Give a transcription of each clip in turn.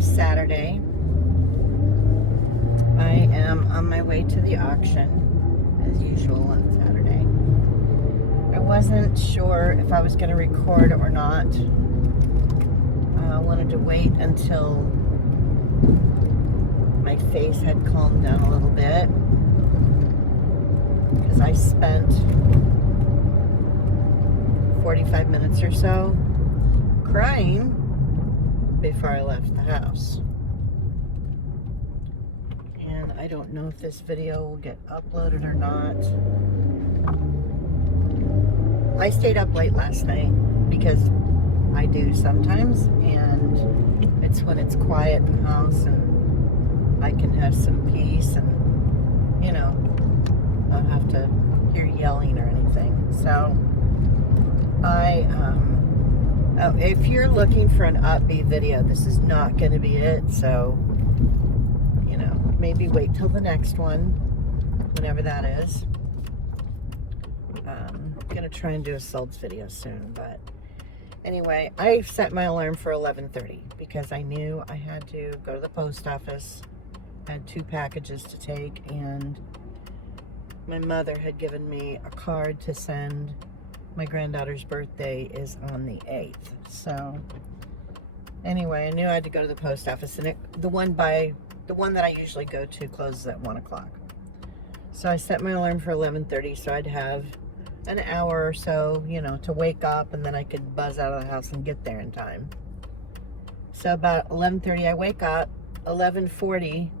is Saturday. I am on my way to the auction, as usual on Saturday. I wasn't sure if I was going to record or not. I wanted to wait until my face had calmed down a little bit, because I spent 45 minutes or so crying before I left the house. And I don't know if this video will get uploaded or not. I stayed up late last night because I do sometimes, and it's when it's quiet in the house and I can have some peace and, you know, not have to hear yelling or anything. So if you're looking for an upbeat video, this is not going to be it. So, you know, maybe wait till the next one, whenever that is. I'm going to try and do a Solds video soon. But anyway, I set my alarm for 11:30 because I knew I had to go to the post office. I had 2 packages to take, and my mother had given me a card to send. My granddaughter's birthday is on the 8th. So anyway, I knew I had to go to the post office, and the one that I usually go to closes at 1 o'clock. So I set my alarm for 11:30, so I'd have an hour or so, you know, to wake up, and then I could buzz out of the house and get there in time. So about 11:30 I wake up. 11:40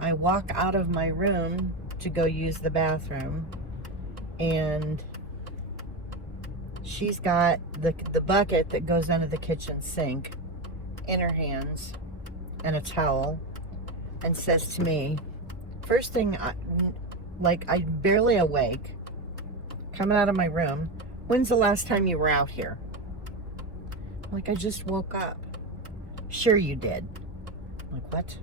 I walk out of my room to go use the bathroom, and she's got the bucket that goes under the kitchen sink in her hands and a towel, and says to me, first thing, I'm barely awake, coming out of my room, "When's the last time you were out here?" I'm like, "I just woke up." "Sure you did." I'm like, what?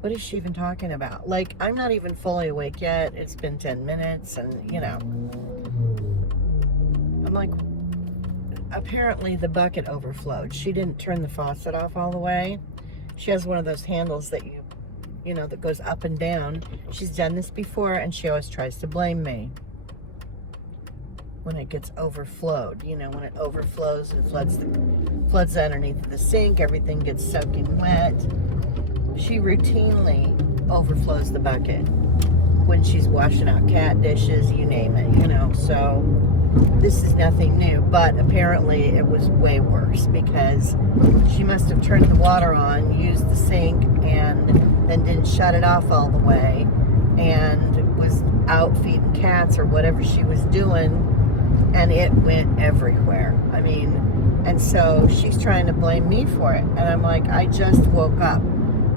What is she even talking about? Like, I'm not even fully awake yet. It's been 10 minutes and, you know. I'm like, apparently the bucket overflowed. She didn't turn the faucet off all the way. She has one of those handles that you know, that goes up and down. She's done this before, and she always tries to blame me when it gets overflowed. You know, when it overflows and floods underneath the sink, everything gets soaking wet. She routinely overflows the bucket when she's washing out cat dishes, you name it, you know. So this is nothing new, but apparently it was way worse because she must have turned the water on, used the sink, and then didn't shut it off all the way, and was out feeding cats or whatever she was doing, and it went everywhere. I mean, and so she's trying to blame me for it, and I'm like, I just woke up.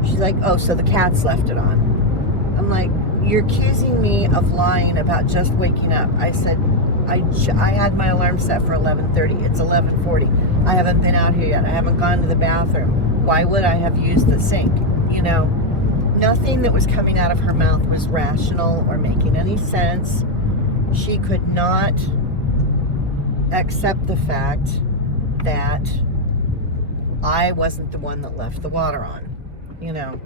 She's like, "Oh, so the cats left it on." I'm like, "You're accusing me of lying about just waking up." I said, I had my alarm set for 11:30. It's 11:40. I haven't been out here yet. I haven't gone to the bathroom. Why would I have used the sink? You know, nothing that was coming out of her mouth was rational or making any sense. She could not accept the fact that I wasn't the one that left the water on, you know,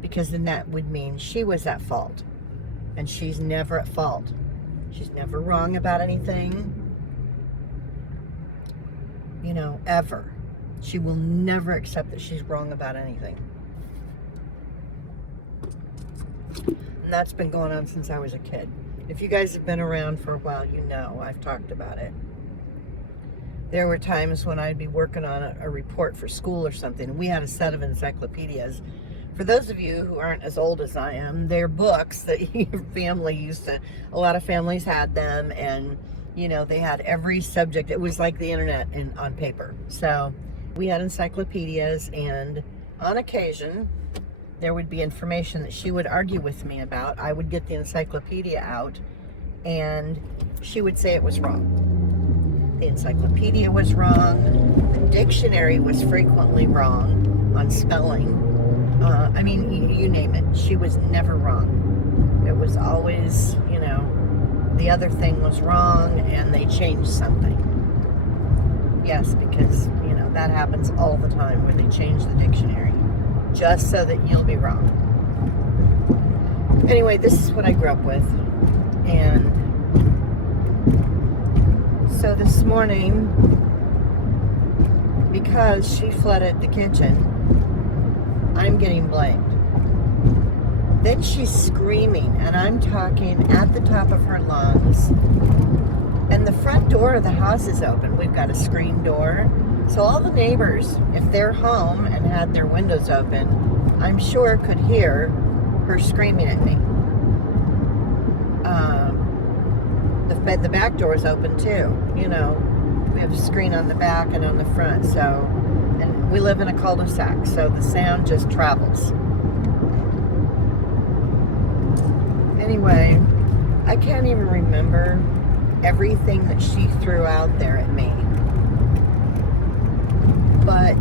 because then that would mean she was at fault. And she's never at fault. She's never wrong about anything, you know, ever. She will never accept that she's wrong about anything. And that's been going on since I was a kid. If you guys have been around for a while, you know I've talked about it. There were times when I'd be working on a report for school or something. We had a set of encyclopedias. For those of you who aren't as old as I am, they're books that your family used to, a lot of families had them, and, you know, they had every subject. It was like the internet on paper. So we had encyclopedias, and on occasion, there would be information that she would argue with me about. I would get the encyclopedia out, and she would say it was wrong. The encyclopedia was wrong. The dictionary was frequently wrong on spelling. I mean, you name it. She was never wrong. It was always, you know, the other thing was wrong and they changed something. Yes, because, you know, that happens all the time where they change the dictionary just so that you'll be wrong. Anyway, this is what I grew up with. And so this morning, because she flooded the kitchen, I'm getting blamed. Then she's screaming, and I'm talking at the top of her lungs. And the front door of the house is open. We've got a screen door. So all the neighbors, if they're home and had their windows open, I'm sure could hear her screaming at me. The back door is open too. You know, we have a screen on the back and on the front. So, and we live in a cul-de-sac, so the sound just travels. Anyway, I can't even remember everything that she threw out there at me. But,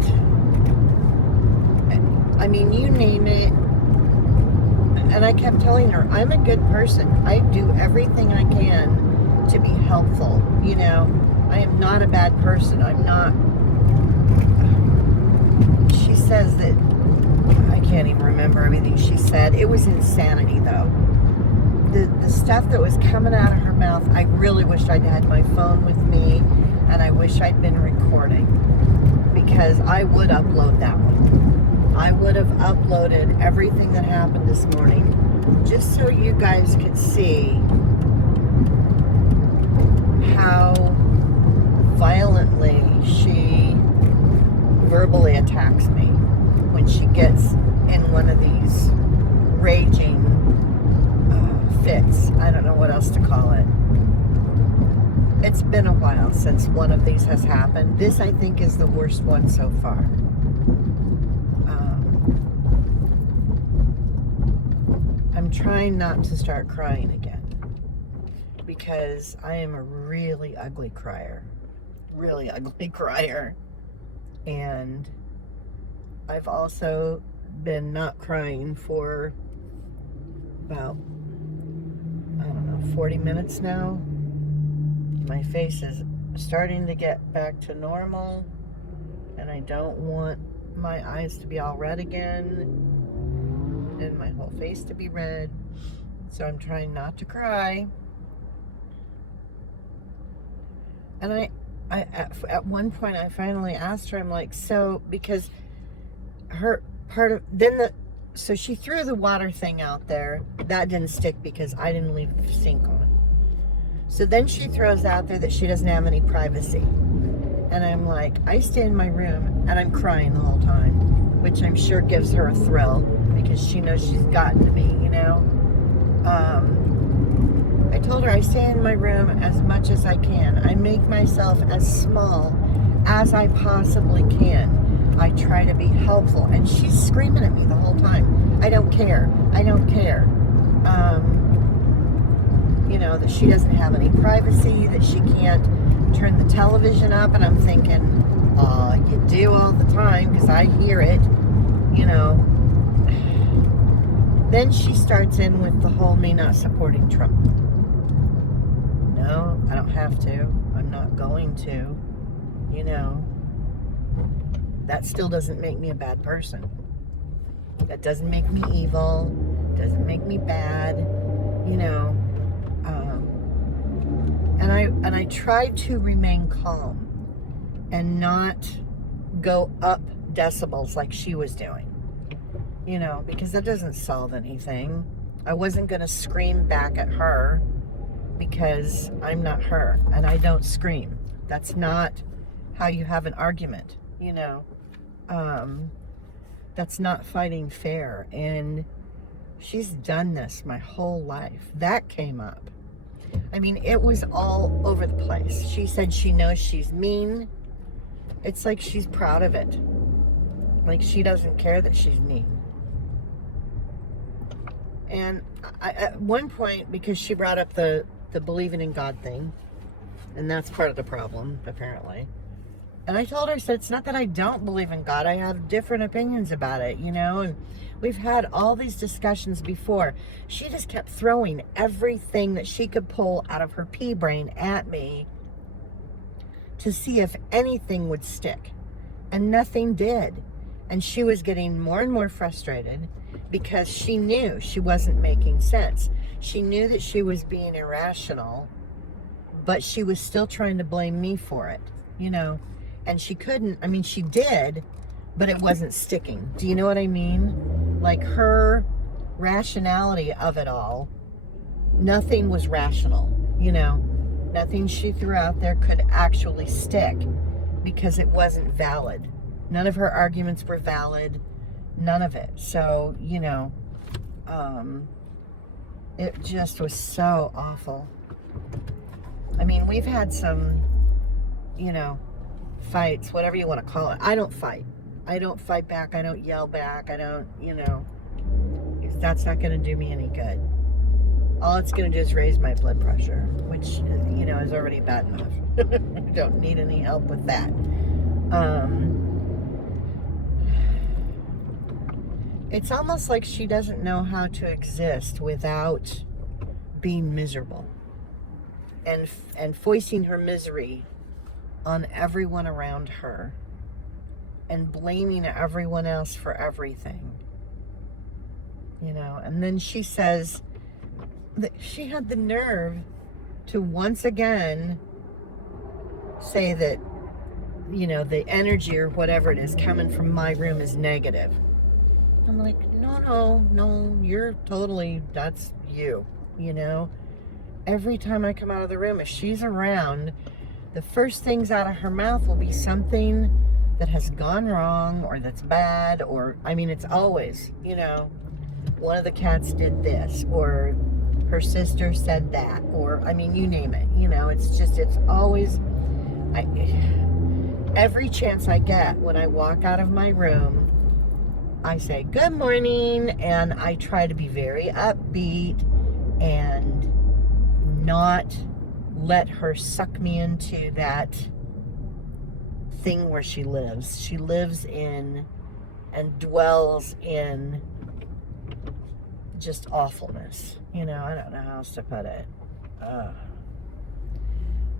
I mean, you name it. And I kept telling her, I'm a good person. I do everything I can to be helpful. You know, I am not a bad person. I'm not. She says that, I can't even remember everything she said. It was insanity, though. The stuff that was coming out of her mouth, I really wished I'd had my phone with me, and I wish I'd been recording, because I would upload that one. I would have uploaded everything that happened this morning, just so you guys could see how violently she verbally attacks me when she gets in one of these raging fits. I don't know what else to call it. It's been a while since one of these has happened. This, I think, is the worst one so far. I'm trying not to start crying again, because I am a really ugly crier. Really ugly crier. And I've also been not crying for about, I don't know, 40 minutes now. My face is starting to get back to normal, and I don't want my eyes to be all red again and my whole face to be red. So I'm trying not to cry. And I at one point I finally asked her, I'm like, so, because her part of, so she threw the water thing out there. That didn't stick because I didn't leave the sink on. So then she throws out there that she doesn't have any privacy. And I'm like, I stay in my room and I'm crying the whole time, which I'm sure gives her a thrill because she knows she's gotten to me, you know. I told her I stay in my room as much as I can. I make myself as small as I possibly can. I try to be helpful. And she's screaming at me the whole time. I don't care. I don't care. You know, that she doesn't have any privacy, that she can't turn the television up. And I'm thinking, you do all the time because I hear it, you know. Then she starts in with the whole me not supporting Trump. No, I don't have to. I'm not going to. You know, that still doesn't make me a bad person. That doesn't make me evil. Doesn't make me bad. You know, and I try to remain calm and not go up decibels like she was doing. You know, because that doesn't solve anything. I wasn't going to scream back at her because I'm not her and I don't scream. That's not how you have an argument, you know. That's not fighting fair. And she's done this my whole life. That came up. I mean, it was all over the place. She said she knows she's mean. It's like she's proud of it. Like she doesn't care that she's mean. And at one point, because she brought up the believing in God thing, and that's part of the problem, apparently. And I told her, I said, it's not that I don't believe in God. I have different opinions about it, you know, and we've had all these discussions before. She just kept throwing everything that she could pull out of her pea brain at me to see if anything would stick. And nothing did. And she was getting more and more frustrated because she knew she wasn't making sense. She knew that she was being irrational, but she was still trying to blame me for it, you know. And she couldn't, I mean, she did, but it wasn't sticking. Do you know what I mean? Like, her rationality of it all, nothing was rational, you know. Nothing she threw out there could actually stick because it wasn't valid. None of her arguments were valid. None of it. So, you know, it just was so awful. I mean, we've had some, you know, fights, whatever you want to call it. I don't fight. I don't fight back. I don't yell back. I don't, you know, that's not going to do me any good. All it's going to do is raise my blood pressure, which, you know, is already bad enough. I don't need any help with that. It's almost like she doesn't know how to exist without being miserable and foisting her misery on everyone around her and blaming everyone else for everything, you know. And then she says that she had the nerve to once again say that, you know, the energy or whatever it is coming from my room is negative. I'm like, no, you're totally, that's you, you know. Every time I come out of the room, if she's around, the first things out of her mouth will be something that has gone wrong or that's bad, or, I mean, it's always, you know, one of the cats did this, or her sister said that, or, I mean, you name it, you know. It's just, it's always, every chance I get when I walk out of my room, I say, good morning, and I try to be very upbeat and not let her suck me into that thing where she lives. She lives in and dwells in just awfulness. You know, I don't know how else to put it.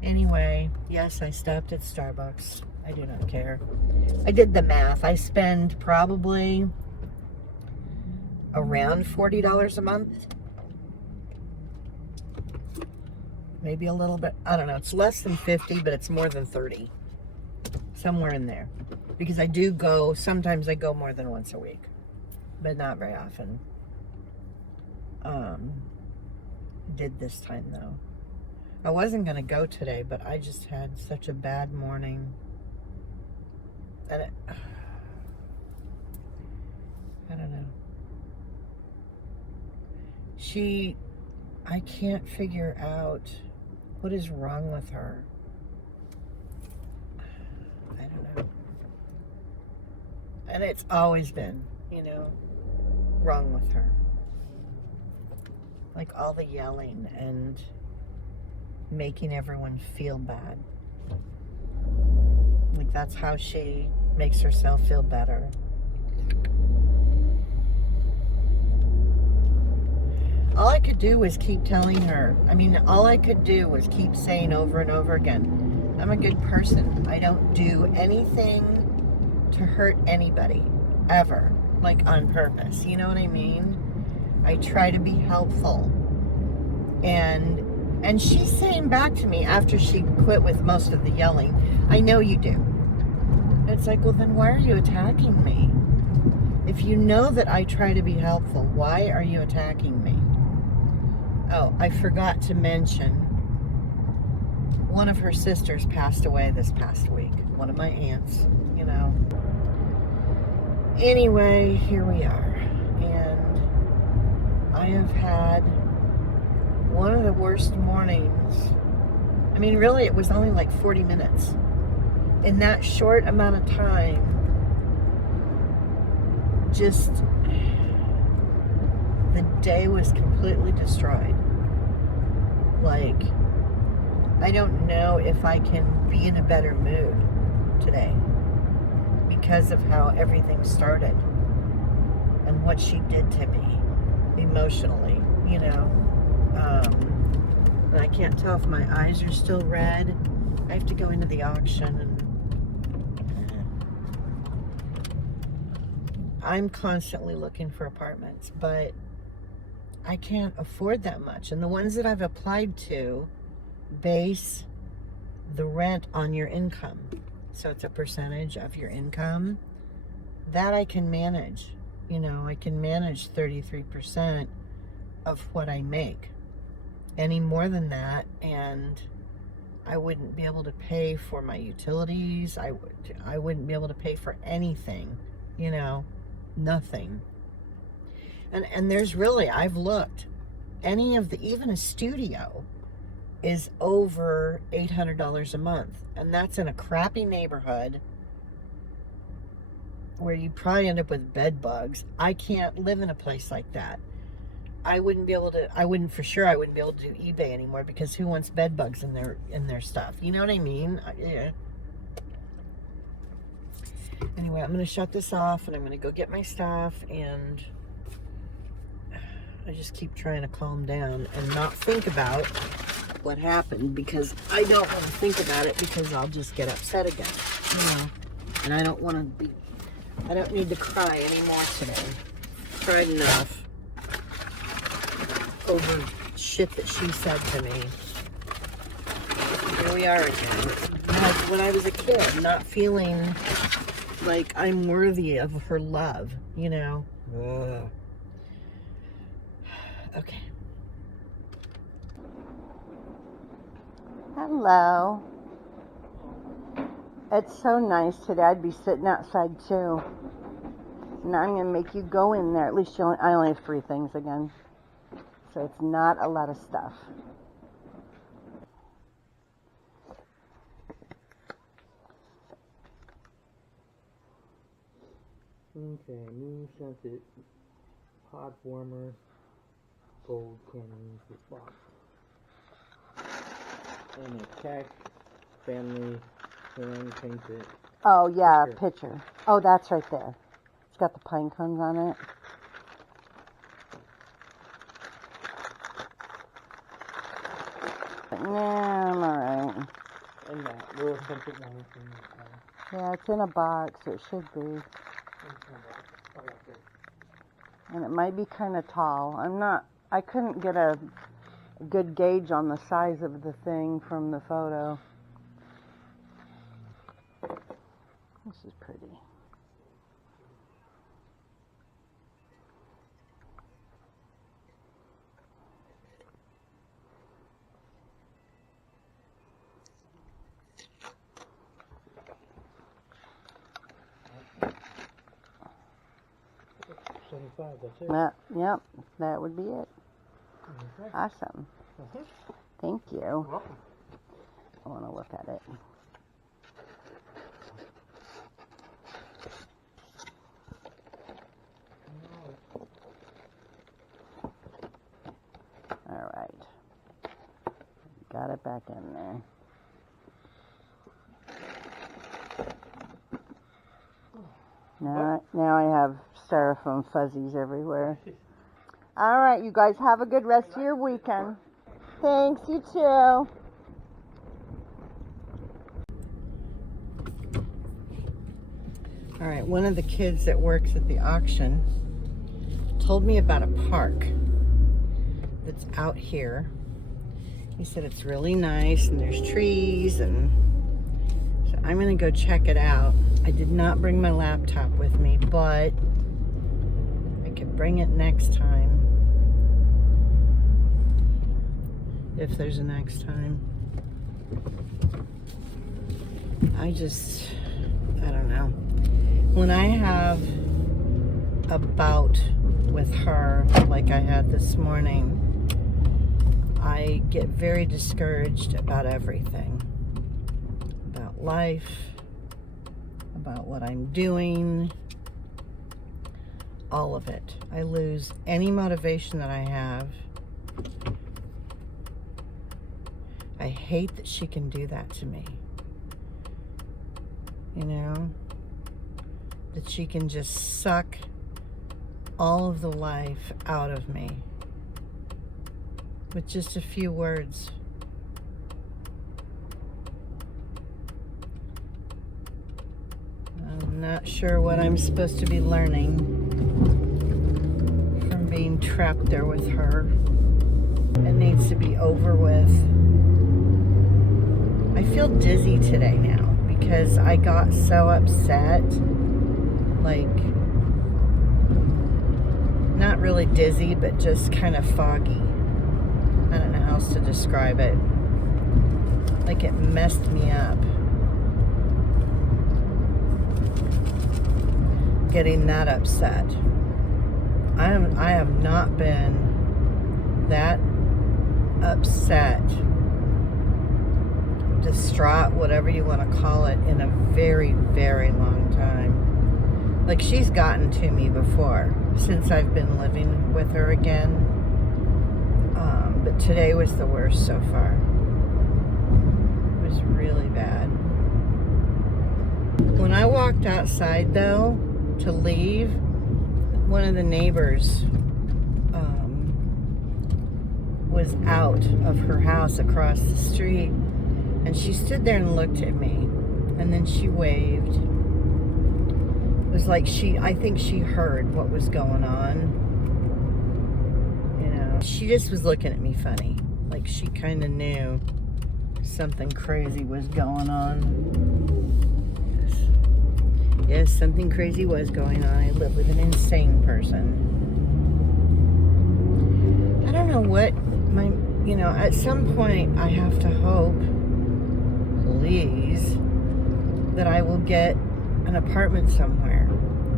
Anyway, yes, I stopped at Starbucks. I do not care. I did the math. I spend probably around $40 a month. Maybe a little bit. I don't know. It's less than 50, but it's more than 30. Somewhere in there. Because I do go, sometimes I go more than once a week. But not very often. Did this time though. I wasn't going to go today, but I just had such a bad morning. And I don't know. I can't figure out what is wrong with her. I don't know. And it's always been, you know, wrong with her. Like all the yelling and making everyone feel bad. Like that's how she makes herself feel better. All I could do was keep telling her. I mean, all I could do was keep saying over and over again, I'm a good person. I don't do anything to hurt anybody, ever, like on purpose. You know what I mean? I try to be helpful. And she's saying back to me after she quit with most of the yelling, I know you do. It's like, well, then why are you attacking me? If you know that I try to be helpful, why are you attacking me? Oh, I forgot to mention, one of her sisters passed away this past week. One of my aunts, you know. Anyway, here we are. And I have had one of the worst mornings. I mean, really, it was only like 40 minutes. In that short amount of time, just the day was completely destroyed. Like, I don't know if I can be in a better mood today because of how everything started and what she did to me emotionally, you know. And I can't tell if my eyes are still red. I have to go into the auction and I'm constantly looking for apartments, but I can't afford that much. And the ones that I've applied to base the rent on your income. So it's a percentage of your income. That I can manage. You know, I can manage 33% of what I make. Any more than that, and I wouldn't be able to pay for my utilities. I wouldn't be able to pay for anything, you know, nothing. And there's really, I've looked, even a studio is over $800 a month. And that's in a crappy neighborhood where you probably end up with bed bugs. I can't live in a place like that. I wouldn't be able to do eBay anymore, because who wants bed bugs in their stuff? You know what I mean? Yeah. Anyway, I'm going to shut this off and I'm going to go get my stuff, and I just keep trying to calm down and not think about what happened, because I don't want to think about it, because I'll just get upset again, you know. And I don't need to cry anymore today. I've cried enough over shit that she said to me. Here we are again. Like when I was a kid, not feeling like I'm worthy of her love, you know. Ugh. Okay. Hello. It's so nice today. I'd be sitting outside too. Now I'm going to make you go in there. At least I only have 3 things again. So it's not a lot of stuff. Okay, moon scented pod warmer, gold candles with box. And a tech family hand painted. Oh yeah, picture. Oh, that's right there. It's got the pine cones on it. Yeah, I'm alright. And that little scented one thing. Yeah, it's in a box. It should be. And it might be kind of tall. I couldn't get a good gauge on the size of the thing from the photo. This is pretty. That's it. Yep, that would be it. Okay. Awesome. Thank you. You're welcome. I want to look at it. All right. Got it back in there. Now I have styrofoam fuzzies everywhere. All right, you guys have a good rest of your weekend. Thanks, you too. All right, one of the kids that works at the auction told me about a park that's out here. He said it's really nice and there's trees, and so I'm gonna go check it out. I did not bring my laptop with me, but I could bring it next time. If there's a next time. I don't know. When I have a bout with her, like I had this morning, I get very discouraged about everything. About life, about what I'm doing, all of it. I lose any motivation that I have. I hate that she can do that to me. You know? That she can just suck all of the life out of me with just a few words. I'm not sure what I'm supposed to be learning. trapped there with her. It needs to be over with. I feel dizzy today now because I got so upset. Like, not really dizzy, but just kind of foggy. I don't know how else to describe it. Like, it messed me up. Getting that upset. I have not been that upset, distraught, whatever you want to call it, in a very, very long time. Like, she's gotten to me before since I've been living with her again. But today was the worst so far. It was really bad. When I walked outside, though, to leave, one of the neighbors was out of her house across the street, and she stood there and looked at me, and then she waved. It was like I think she heard what was going on. You know, she just was looking at me funny, like she kind of knew something crazy was going on. Yes, something crazy was going on. I live with an insane person. I don't know what at some point I have to hope, please, that I will get an apartment somewhere.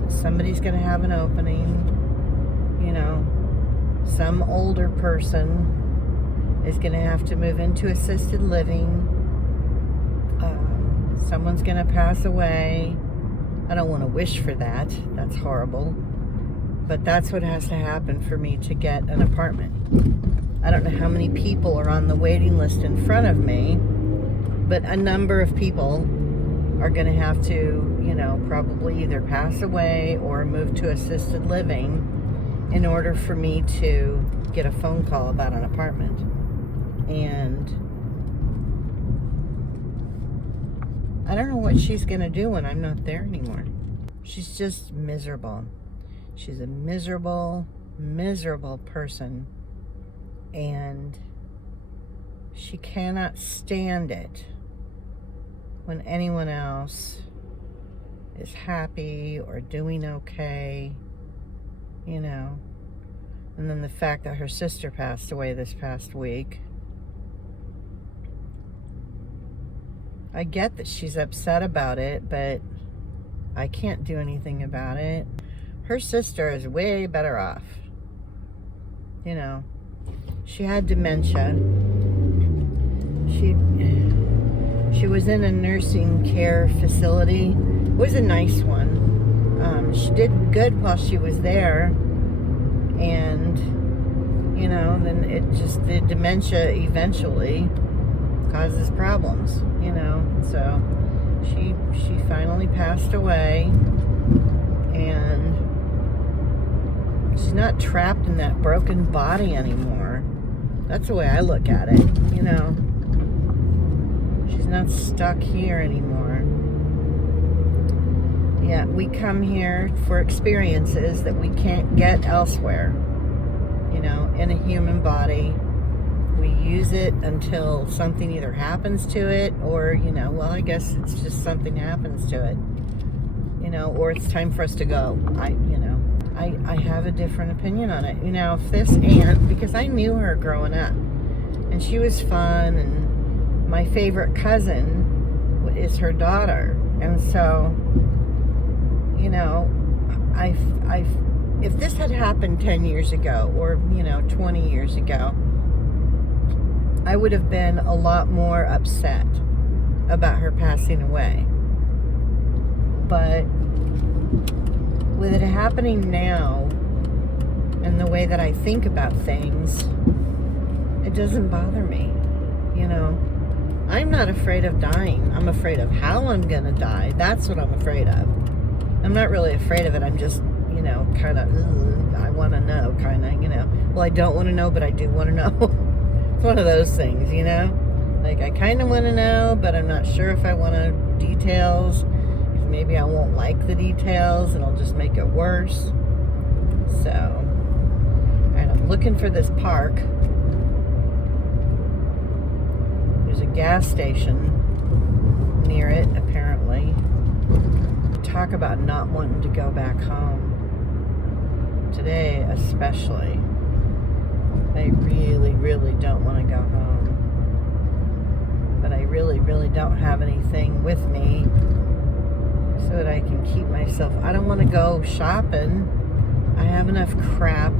Somebody's going to have an opening. Some older person is going to have to move into assisted living. Someone's going to pass away. I don't want to wish for that. That's horrible. But that's what has to happen for me to get an apartment. I don't know how many people are on the waiting list in front of me, but a number of people are going to have to, probably either pass away or move to assisted living in order for me to get a phone call about an apartment. And I don't know what she's going to do when I'm not there anymore. She's just miserable. She's a miserable, miserable person. And she cannot stand it when anyone else is happy or doing okay, And then the fact that her sister passed away this past week. I get that she's upset about it, but I can't do anything about it. Her sister is way better off. She had dementia. She was in a nursing care facility. It was a nice one. She did good while she was there. And, then the dementia eventually causes problems, So she finally passed away, and she's not trapped in that broken body anymore. That's the way I look at it, She's not stuck here anymore. Yeah, we come here for experiences that we can't get elsewhere, in a human body. We use it until something either happens to it or, I guess it's just something happens to it, or it's time for us to go. I have a different opinion on it. If this aunt, because I knew her growing up, and she was fun, and my favorite cousin is her daughter, and so, if this had happened 10 years ago, or, 20 years ago, I would have been a lot more upset about her passing away. But with it happening now, and the way that I think about things, it doesn't bother me. I'm not afraid of dying. I'm afraid of how I'm gonna die. That's what I'm afraid of. I'm not really afraid of it. I'm just, kind of, I want to know, kind of, well, I don't want to know, but I do want to know. It's one of those things, like I kind of want to know, but I'm not sure if I want to details. Maybe I won't like the details and I'll just make it worse. So, I don't looking for this park. There's a gas station near it, apparently. Talk about not wanting to go back home. Today, especially. I really, really don't want to go home. But I really, really don't have anything with me so that I can keep myself. I don't want to go shopping. I have enough crap,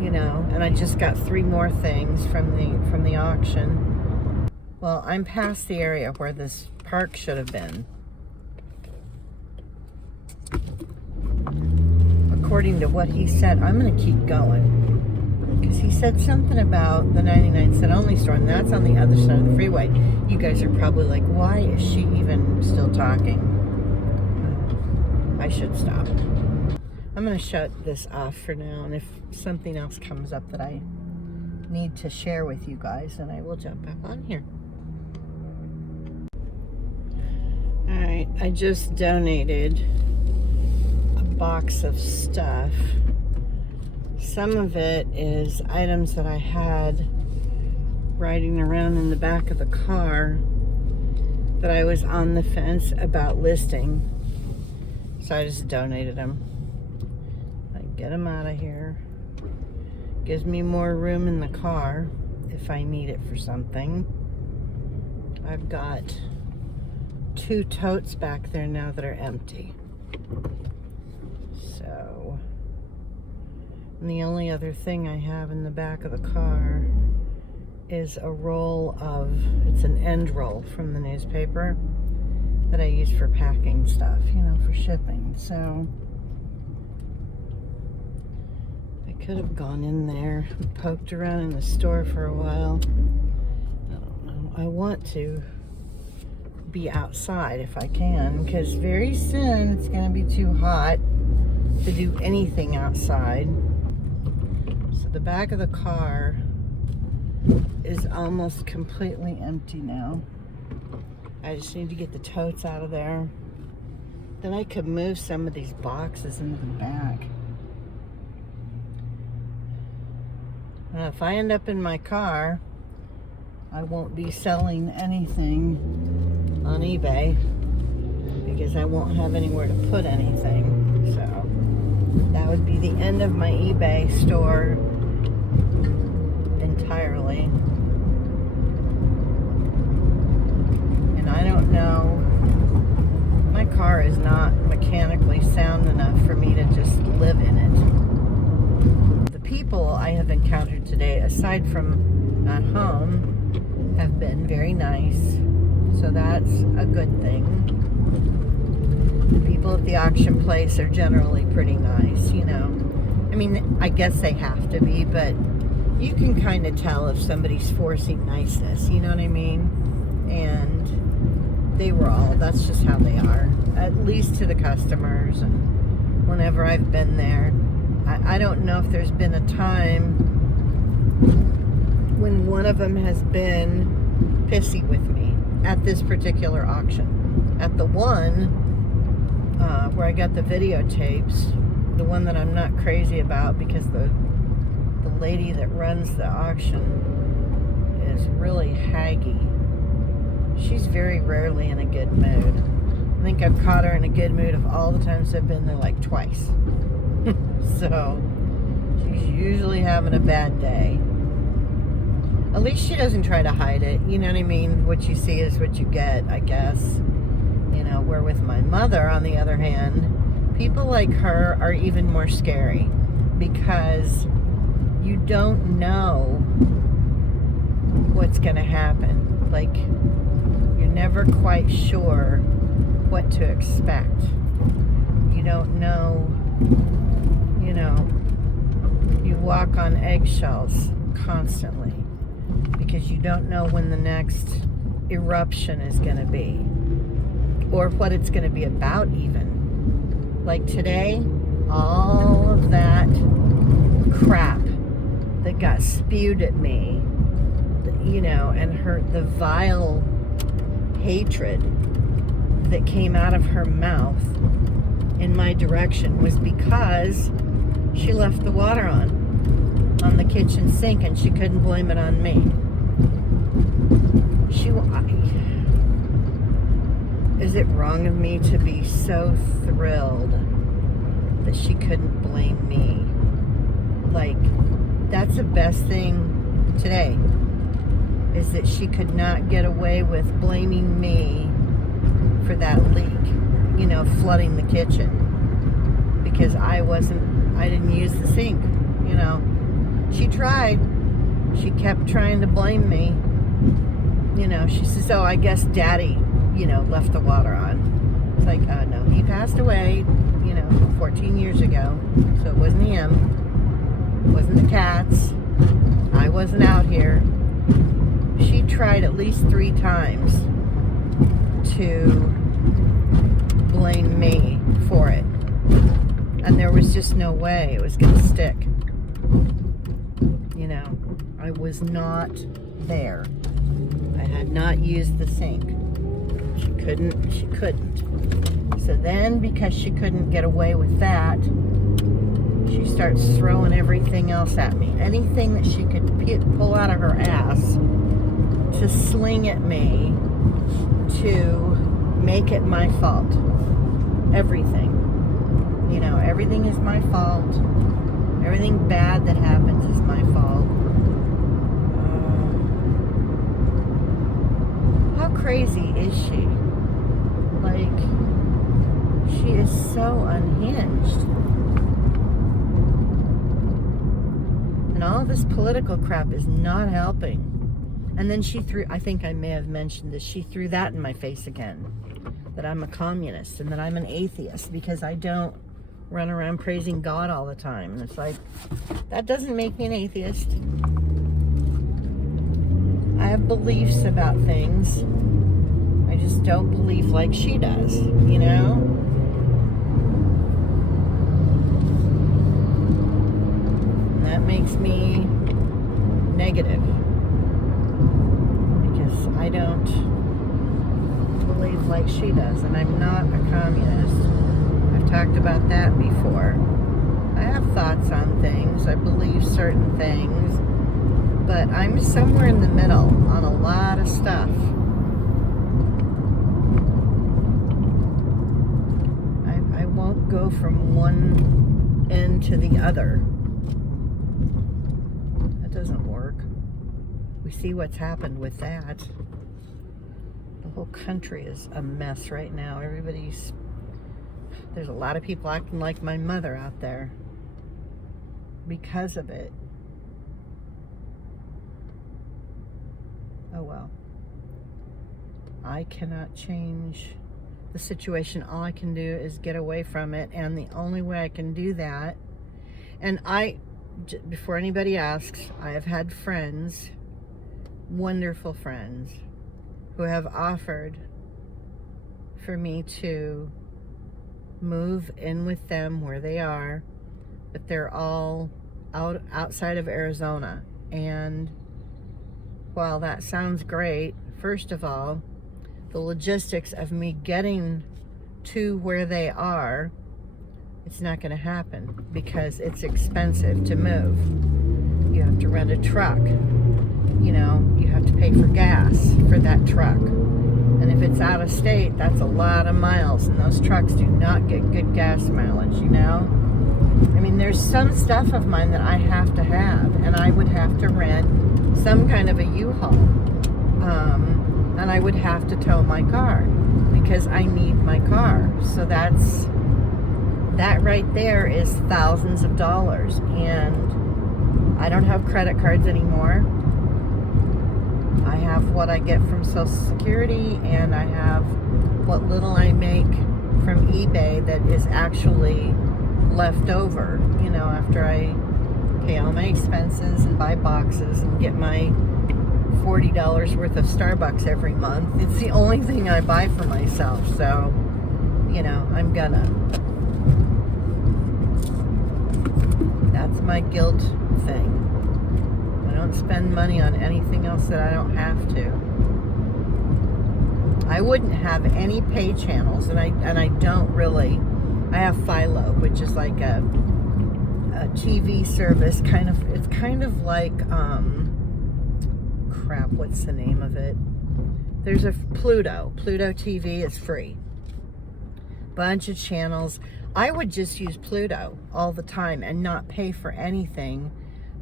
you know, and I just got 3 more things from the auction. Well, I'm past the area where this park should have been. According to what he said, I'm going to keep going. Because he said something about the 99-cent only store, and that's on the other side of the freeway. You guys are probably like, why is she even still talking? I should stop. I'm going to shut this off for now, and if something else comes up that I need to share with you guys, then I will jump back on here. Alright, I just donated a box of stuff. Some of it is items that I had riding around in the back of the car that I was on the fence about listing. So I just donated them. I get them out of here. Gives me more room in the car if I need it for something. I've got 2 totes back there now that are empty. So, and the only other thing I have in the back of the car is a roll of, it's an end roll from the newspaper that I use for packing stuff, you know, for shipping. So I could have gone in there and poked around in the store for a while. I don't know. I want to be outside if I can, because very soon it's going to be too hot to do anything outside. So the back of the car is almost completely empty now. I just need to get the totes out of there. Then I could move some of these boxes into the back. And if I end up in my car, I won't be selling anything on eBay because I won't have anywhere to put anything. So that would be the end of my eBay store entirely. And I don't know, my car is not mechanically sound enough for me to just live in it. The people I have encountered today, aside from at home, have been very nice. So that's a good thing. The people at the auction place are generally pretty nice, you know. I mean, I guess they have to be, but you can kind of tell if somebody's forcing niceness, you know what I mean? And they were all, that's just how they are, at least to the customers. And whenever I've been there, I don't know if there's been a time when one of them has been pissy with me at this particular auction. At the one where I got the videotapes, the one that I'm not crazy about because the lady that runs the auction is really haggy. She's very rarely in a good mood. I think I've caught her in a good mood of all the times I've been there, like twice. So she's usually having a bad day. At least she doesn't try to hide it. You know what I mean? What you see is what you get, I guess. You know, where with my mother, on the other hand, people like her are even more scary because you don't know what's going to happen. Like, you're never quite sure what to expect. You don't know, you know, you walk on eggshells constantly because you don't know when the next eruption is going to be or what it's going to be about even. Like today, all of that crap that got spewed at me, you know, and the vile hatred that came out of her mouth in my direction was because she left the water on. kitchen sink, and she couldn't blame it on me. Is it wrong of me to be so thrilled that she couldn't blame me? Like, that's the best thing today, is that she could not get away with blaming me for that leak, flooding the kitchen, because I didn't use the sink. She tried. She kept trying to blame me. She says, oh, I guess Daddy, left the water on. It's like, no, he passed away, 14 years ago. So it wasn't him. It wasn't the cats. I wasn't out here. She tried at least 3 times to blame me for it. And there was just no way it was going to stick. I was not there. I had not used the sink. She couldn't. So then, because she couldn't get away with that, she starts throwing everything else at me. Anything that she could pull out of her ass to sling at me, to make it my fault. Everything. Everything is my fault. Everything bad that happens is my fault. How crazy is she? Like, she is so unhinged. And all this political crap is not helping. And then I think I may have mentioned this, she threw that in my face again. That I'm a communist and that I'm an atheist because I don't run around praising God all the time. And it's like, that doesn't make me an atheist. I have beliefs about things. I just don't believe like she does, And that makes me negative. Because I don't believe like she does. And I'm not a communist. I've talked about that before. I have thoughts on things. I believe certain things. But I'm somewhere in the middle on a lot of stuff. I won't go from one end to the other. That doesn't work. We see what's happened with that. The whole country is a mess right now. There's a lot of people acting like my mother out there because of it. Oh well. I cannot change the situation. All I can do is get away from it, and the only way I can do that, and before anybody asks, I have had friends, wonderful friends, who have offered for me to move in with them where they are, but they're all outside of Arizona. And while that sounds great, first of all, the logistics of me getting to where they are, it's not going to happen because it's expensive to move. You have to rent a truck. You have to pay for gas for that truck. And if it's out of state, that's a lot of miles, and those trucks do not get good gas mileage, I mean, there's some stuff of mine that I have to have, and I would have to rent some kind of a U-Haul. And I would have to tow my car because I need my car. So that right there is thousands of dollars, and I don't have credit cards anymore. I have what I get from Social Security, and I have what little I make from eBay that is actually left over, after I pay all my expenses and buy boxes and get my $40 worth of Starbucks every month. It's the only thing I buy for myself, so, I'm gonna. That's my guilt thing. I don't spend money on anything else that I don't have to. I wouldn't have any pay channels, and I don't really. I have Philo, which is like a a TV service, it's kind of like, crap, what's the name of it? There's a Pluto TV is free. Bunch of channels. I would just use Pluto all the time and not pay for anything,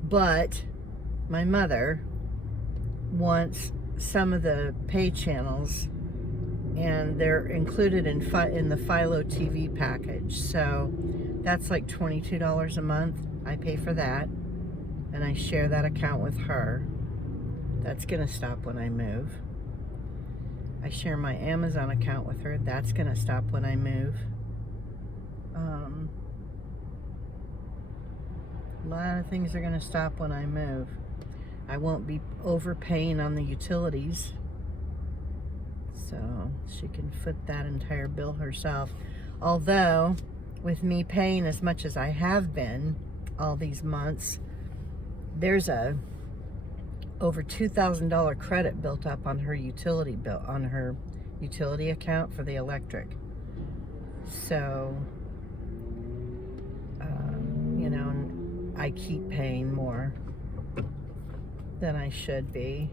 but my mother wants some of the pay channels, and they're included in the Philo TV package. So that's like $22 a month. I pay for that, and I share that account with her. That's gonna stop when I move. I share my Amazon account with her. That's gonna stop when I move. A lot of things are gonna stop when I move. I won't be overpaying on the utilities, so she can foot that entire bill herself. Although, with me paying as much as I have been all these months, there's a over $2,000 credit built up on her utility bill, on her utility account for the electric. So, you know, I keep paying more than I should be,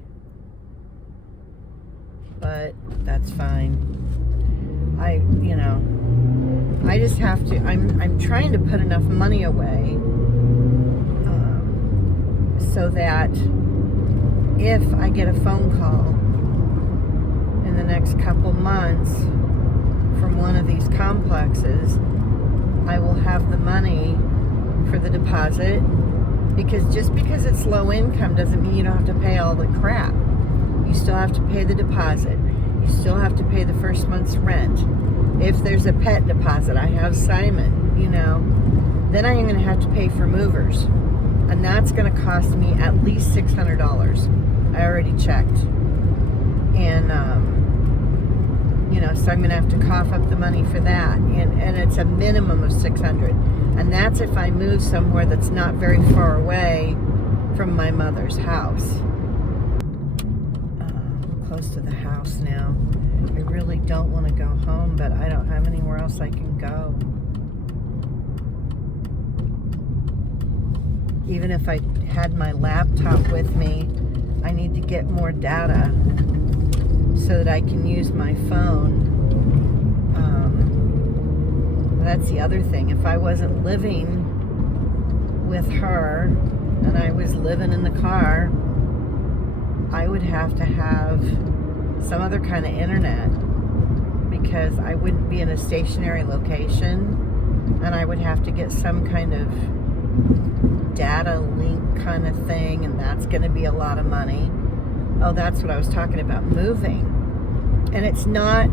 but that's fine. I just have to, I'm trying to put enough money away so that if I get a phone call in the next couple months from one of these complexes, I will have the money for the deposit, because just because it's low income doesn't mean you don't have to pay all the crap. You still have to pay the deposit. You still have to pay the first month's rent. If there's a pet deposit, I have Simon, then I am going to have to pay for movers. And that's going to cost me at least $600. I already checked. And, so I'm going to have to cough up the money for that. And it's a minimum of $600. And that's if I move somewhere that's not very far away from my mother's house. Close to the house now. I really don't want to go home, but I don't have anywhere else I can go. Even if I had my laptop with me, I need to get more data so that I can use my phone. That's the other thing. If I wasn't living with her and I was living in the car, I would have to have some other kind of internet, because I wouldn't be in a stationary location, and I would have to get some kind of data link kind of thing, and that's going to be a lot of money. Oh, that's what I was talking about, moving. And it's not,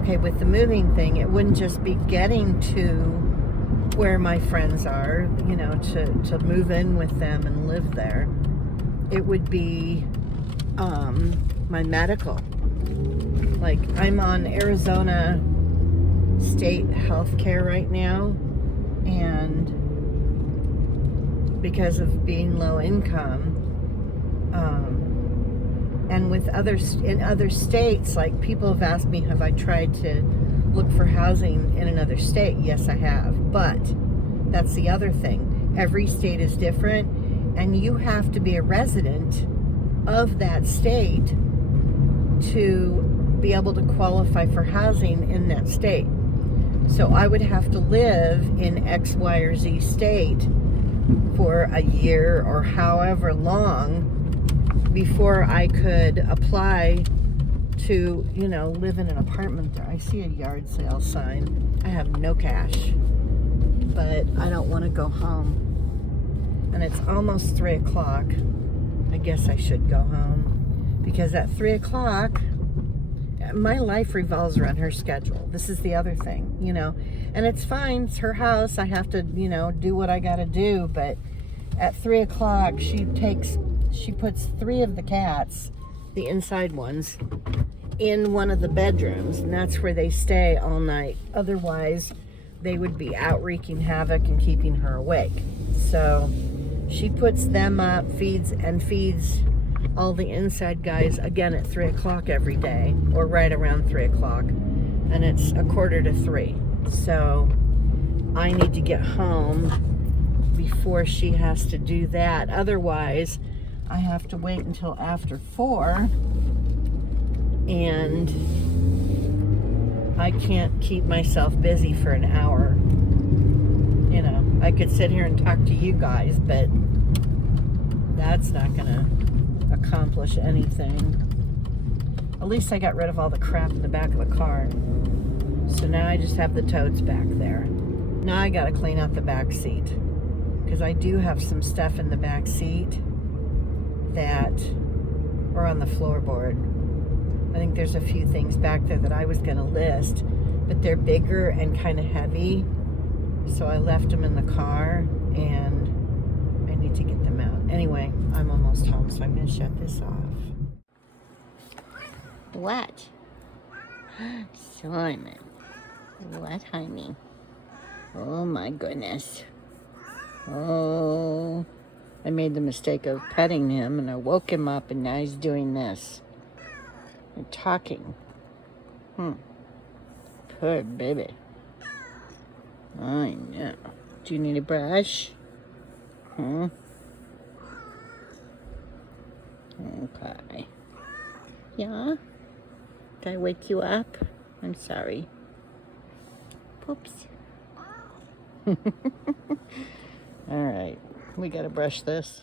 okay, with the moving thing, it wouldn't just be getting to where my friends are, to move in with them and live there. It would be my medical. Like, I'm on Arizona state health care right now, and because of being low income, and in other states, like, people have asked me, have I tried to look for housing in another state? Yes, I have. But that's the other thing. Every state is different, and you have to be a resident of that state to be able to qualify for housing in that state. So I would have to live in X, Y, or Z state for a year or however long before I could apply to, live in an apartment there. I see a yard sale sign. I have no cash, but I don't want to go home. And it's almost 3 o'clock. I guess I should go home, because at 3 o'clock, my life revolves around her schedule. This is the other thing, and it's fine. It's her house. I have to, do what I got to do. But at 3 o'clock, she puts 3 of the cats, the inside ones, in one of the bedrooms, and that's where they stay all night. Otherwise, they would be out wreaking havoc and keeping her awake. So she puts them up, feeds all the inside guys again at 3 o'clock every day, or right around 3 o'clock, and it's 2:45. So I need to get home before she has to do that. Otherwise, I have to wait until after 4, and I can't keep myself busy for an hour. You know, I could sit here and talk to you guys, but that's not gonna accomplish anything. At least I got rid of all the crap in the back of the car. So now I just have the totes back there. Now I gotta clean out the back seat, because I do have some stuff in the back seat that are on the floorboard. I think there's a few things back there that I was gonna list, but they're bigger and kind of heavy. So I left them in the car, and I need to get them out. Anyway, I'm almost home, so I'm gonna shut this off. What? Simon. What, honey? Oh my goodness. Oh, I made the mistake of petting him, and I woke him up, and now he's doing this. And talking. Poor baby. I know. Do you need a brush? Okay. Yeah? Did I wake you up? I'm sorry. Poops. All right. We gotta brush this.